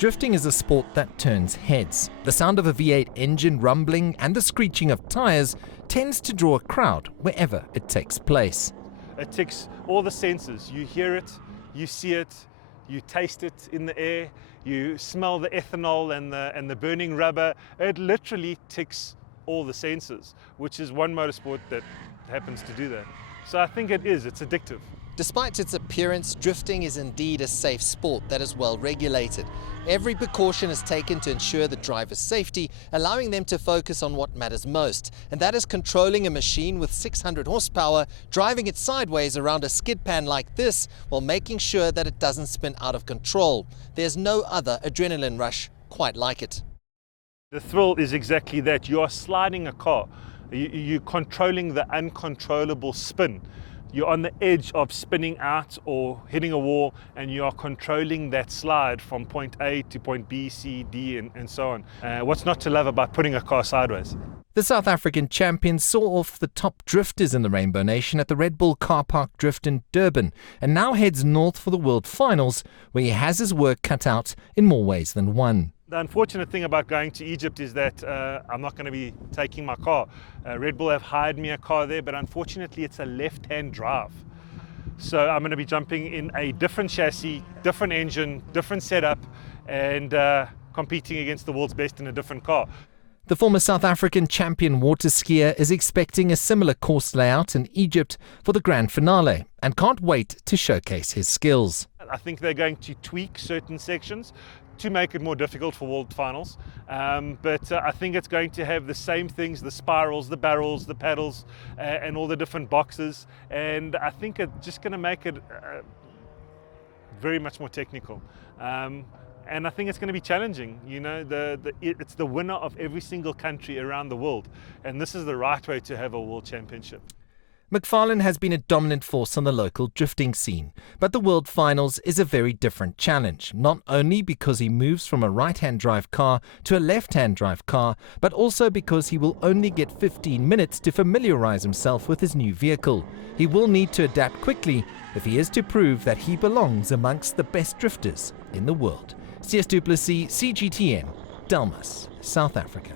Drifting is a sport that turns heads. The sound of a V8 engine rumbling and the screeching of tyres tends to draw a crowd wherever it takes place. It ticks all the senses. You hear it, you see it, you taste it in the air, you smell the ethanol and the burning rubber. It literally ticks all the senses, which is one motorsport that happens to do that. So I think it's addictive. Despite its appearance, drifting is indeed a safe sport that is well regulated. Every precaution is taken to ensure the driver's safety, allowing them to focus on what matters most, and that is controlling a machine with 600 horsepower, driving it sideways around a skid pan like this while making sure that it doesn't spin out of control. There's no other adrenaline rush quite like it. The thrill is exactly that. You are sliding a car. You're controlling the uncontrollable spin. You're on the edge of spinning out or hitting a wall, and you are controlling that slide from point A to point B, C, D, and so on. What's not to love about putting a car sideways? The South African champion saw off the top drifters in the Rainbow Nation at the Red Bull Car Park Drift in Durban and now heads north for the World Finals, where he has his work cut out in more ways than one. The unfortunate thing about going to Egypt is that I'm not going to be taking my car. Red Bull have hired me a car there, but unfortunately it's a left-hand drive. So I'm going to be jumping in a different chassis, different engine, different setup, and competing against the world's best in a different car. The former South African champion water skier is expecting a similar course layout in Egypt for the grand finale and can't wait to showcase his skills. I think they're going to tweak certain sections to make it more difficult for world finals, but I think it's going to have the same things: the spirals, the barrels, the paddles, and all the different boxes, and I think it's just going to make it very much more technical, and I think it's going to be challenging. You know, it's the winner of every single country around the world, and this is the right way to have a world championship. McFarlane has been a dominant force on the local drifting scene, but the World Finals is a very different challenge, not only because he moves from a right-hand drive car to a left-hand drive car, but also because he will only get 15 minutes to familiarize himself with his new vehicle. He will need to adapt quickly if he is to prove that he belongs amongst the best drifters in the world. CS Du Plessis, CGTN, Delmas, South Africa.